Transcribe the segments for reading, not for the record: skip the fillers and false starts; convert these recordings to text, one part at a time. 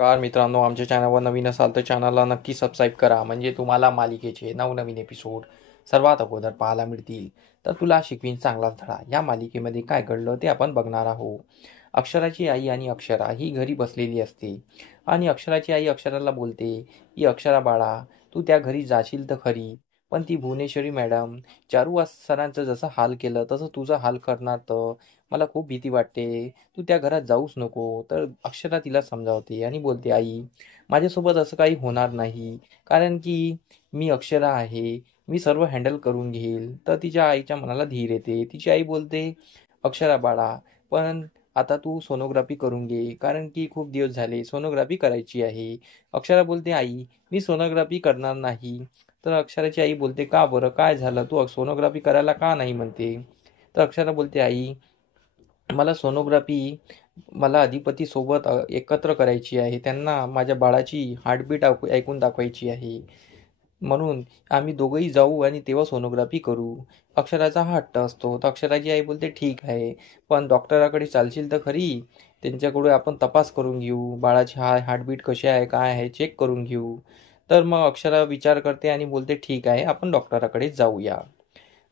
नमस्कार मित्रांनो, आमच्या चॅनलवर नवीन असाल तर चॅनलला नक्की सबस्क्राईब करा, म्हणजे तुम्हाला मालिकेचे नवनवीन एपिसोड सर्वात अगोदर पाहायला मिळतील. तर तुला शिकवीन चांगला धडा या मालिकेमध्ये काय घडलं ते आपण बघणार आहोत. अक्षराची आई आणि अक्षरा ही घरी बसलेली असते आणि अक्षराची आई अक्षराला बोलते की अक्षरा बाळा, तू त्या घरी जाशील तर खरी, पण ती भुवनेश्वरी मॅडम चारू सरांचं जसं हाल केलं तसं तुझं हाल करणार, तर मला खूप भीती वाटते. तू त्या घरात जाऊच नको. तर अक्षरा तिला समजावते आणि बोलते, आई माझ्यासोबत असं काही होणार नाही, कारण की मी अक्षरा आहे, मी सर्व हँडल करून घेईल. तर तिच्या आईच्या मनाला धीर येते. तिची आई बोलते, अक्षरा बाळा, पण आता तू सोनोग्राफी करून घे, कारण की खूप दिवस झाले सोनोग्राफी करायची आहे. अक्षरा बोलते, आई मी सोनोग्राफी करणार नाही. तर अक्षराची आई बोलते, का बरं, काय झालं, तू सोनोग्राफी करायला का नाही म्हणते. तर अक्षरा बोलते, आई मला सोनोग्राफी मला अधिपती सोबत एकत्र करायची आहे. त्यांना माझ्या बाळाची हार्टबीट ऐकून दाखवायची आहे. म्हणून आम्ही दोघंही जाऊ आणि तेव्हा सोनोग्राफी करू. अक्षराचा हा हट्ट असतो. तर अक्षराची आई बोलते, ठीक आहे, पण डॉक्टराकडे चालशील तर खरी? त्यांच्याकडे आपण तपास करून घेऊ. बाळाची हार्टबीट कशी आहे, काय आहे, चेक करून घेऊ. तर मग अक्षरा विचार करते आणि बोलते, ठीक आहे, आपण डॉक्टराकडे जाऊया.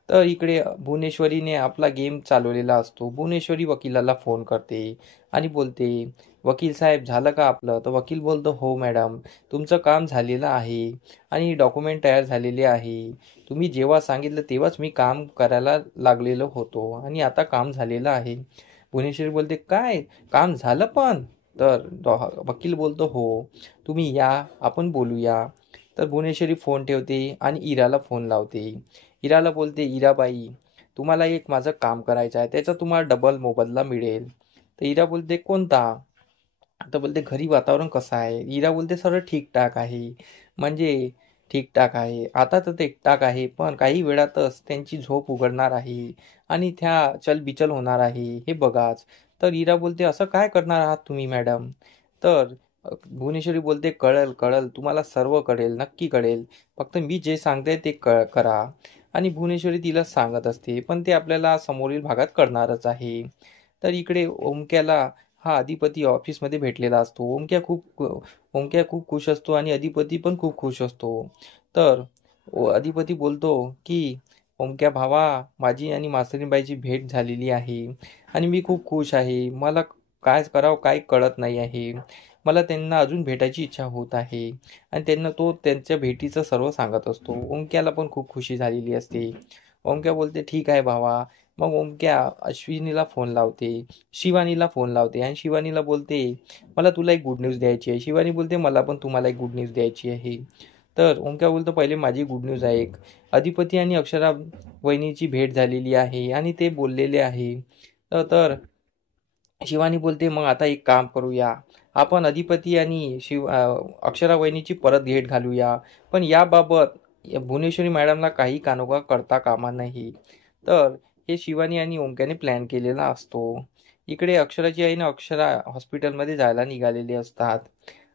तर इकडे भुवनेश्वरीने आपला गेम चालवलेला असतो. भुवनेश्वरी वकिलाला फोन करते आणि बोलते, वकील साहेब झालं का आपलं? तर वकील बोलतो, हो मॅडम, तुमचं काम झालेलं आहे आणि डॉक्युमेंट तयार झालेले आहे. तुम्ही जेव्हा सांगितलं तेव्हाच मी काम करायला लागलेलो होतो आणि आता काम झालेलं आहे. भुवनेश्वरी बोलते, काय काम झालं पण? तर वकील बोलतो, हो, तुम्ही या, आपण बोलूया. तर भुवनेश्वरी फोन ठेवते आणि इराला फोन लावते. इराला बोलते, इराबाई, तुम्हाला एक माझं काम करायचं आहे, त्याचा तुम्हाला डबल मोबदला मिळेल. तर इरा बोलते, कोणता? तर बोलते, घरी वातावरण कसं आहे? इरा बोलते, सर्व ठीकठाक आहे. म्हणजे ठीकठाक आहे, आता तर ठीकठाक आहे, पण काही वेळातच त्यांची झोप उघडणार आहे आणि त्या चलबिचल होणार आहे, हे बघाच. तर इरा बोलते, असं काय करणार आहात तुम्ही मॅडम? तर भुवनेश्वरी बोलते, कळेल कळेल, तुम्हाला सर्व कळेल, नक्की कळेल, फक्त मी जे सांगते ते करा. आणि भुवनेश्वरी तिला सांगत असते, पण ते आपल्याला समोरील भागात कळणारच आहे. तर इकडे ओमक्याला हा अधिपती ऑफिसमध्ये भेटलेला असतो. ओमक्या खूप खुश असतो आणि अधिपती पण खूप खुश असतो. तर अधिपती बोलतो की, ओमक्या भावा, माझी आणि मास्तरीबाईची भेट झालेली आहे आणि मी खूप खुश आहे. मला काय करावं काय कळत नाही आहे. मला त्यांना अजून भेटायची इच्छा होत आहे आणि त्यांना तो त्यांच्या भेटीचं सर्व सांगत असतो. ओमक्याला पण खूप खुशी झालेली असते. ओमक्या बोलते, ठीक आहे भावा. मग ओमक्या अश्विनीला फोन लावते, शिवानीला फोन लावते आणि शिवानीला बोलते, मला तुला एक गुड न्यूज द्यायची आहे. शिवानी बोलते, मला पण तुम्हाला एक गुड न्यूज द्यायची आहे. तर ओमक्या बोलतो, पहिले माझी गुड न्यूज आहे एक. अधिपती आणि अक्षरा वहिनीची भेट झालेली आहे आणि ते बोललेले आहे. तर शिवानी बोलते, मग आता एक काम करूया, आपण अधिपती आणि अक्षरा वहिनीची परत भेट घालूया, पण याबाबत भुवनेश्वरी मॅडमला काही कानोगा करता कामा नाही. तर हे शिवानी आणि ओमक्याने प्लॅन केलेला असतो. इकडे अक्षराची आई ना अक्षरा हॉस्पिटलमध्ये जायला निघालेले असतात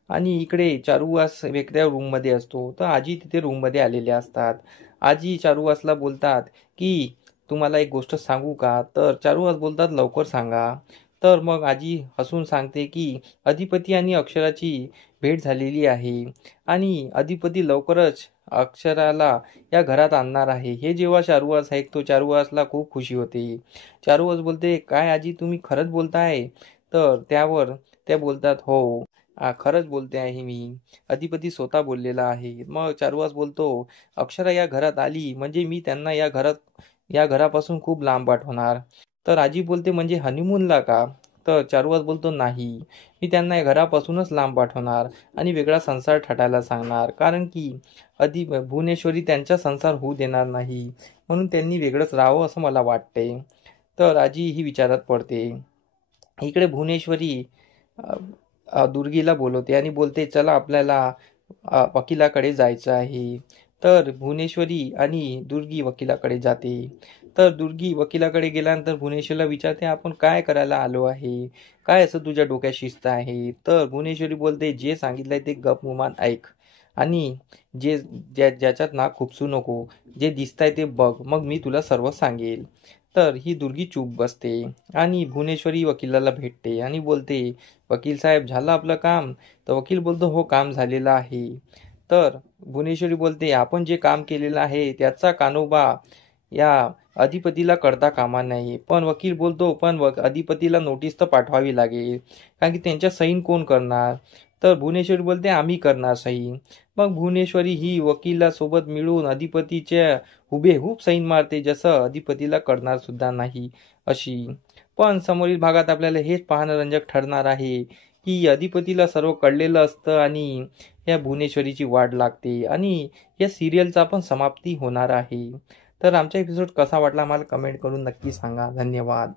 आणि इकडे चारुवास वेगळ्या रूममध्ये असतो. तर आजी तिथे रूममध्ये आलेल्या असतात. आजी चारुवासला बोलतात की, तुम्हाला एक गोष्ट सांगू का? तर चारुवास बोलतात, लवकर सांगा. तर मग आजी हसून सांगते की, अधिपती आणि अक्षराची भेट झालेली आहे आणि अधिपती लवकरच अक्षराला या घरात आणणार आहे. हे जेव्हा चारुवास ऐकतो, चारुवासला खूप खुशी होते. चारुवास बोलते, काय आजी, तुम्ही खरंच बोलताय? तर त्यावर त्या बोलतात, हो, खरंच बोलते आहे मी. अधिपती स्वतः बोललेला आहे. मग चारुवास बोलतो, अक्षरा या घरात आली म्हणजे मी त्यांना या घरापासून खूप लांब पाठवणार. तर आजी बोलते, म्हणजे हनीमूनला का? तर चारुवास बोलतो, नाही, मी त्यांना या घरापासूनच लांब पाठवणार आणि वेगळा संसार थाटायला सांगणार, कारण की भुवनेश्वरी त्यांचा संसार होऊ देणार नाही, म्हणून त्यांनी वेगळंच राहावं असं मला वाटते. तर आजी ही विचारात पडते. इकडे भुवनेश्वरी अ, दुर्गीला बोलवते आणि बोलते, चला आपल्याला वकिलाकडे जायचं आहे. तर भुवनेश्वरी आणि दुर्गी वकिलाकडे जाते. तर दुर्गी वकिलाकडे गेल्यानंतर भुवनेश्वरीला विचारते, आपण काय करायला आलो आहे? काय असं तुझ्या डोक्यात शिस्त आहे? तर भुवनेश्वरी बोलते, जे सांगितलंय ते गपगुमान ऐक आणि ज्याच्यात नाक खुपसू नको. जे दिसतंय ते बघ, मग मी तुला सर्व सांगेल. तर ही दुर्गी चूप बसते आणि भुवनेश्वरी वकिलाला भेटते आणि बोलते, वकील साहेब झालं आपलं काम? तर वकील बोलतो, हो काम झालेलं आहे. तर भुवनेश्वरी बोलते, आपण जे काम केलेलं आहे त्याचा कानोबा या अधिपतीला कळता कामा नये. पण वकील बोलतो, पण अधिपतीला नोटीस तर पाठवावी लागेल, कारण की त्यांच्या सहीन कोण करणार? तर भुवनेश्वरी बोलते, आम्ही करणार सही. मग भुवनेश्वरी ही वकिलासोबत मिळून अधिपतीच्या हुबेहूब सहीन मारते, जसं अधिपतीला कळणार सुद्धा नाही अशी. पण समोरील भागात आपल्याला हेच पाहणं रंजक ठरणार आहे की अधिपतीला सर्व कळलेलं असतं आणि या भुवनेश्वरीची वाट लागते आणि या सिरियलचा पण समाप्ती होणार आहे. तर आमचा एपिसोड कसा वाटला मला कमेंट करून नक्की सांगा. धन्यवाद.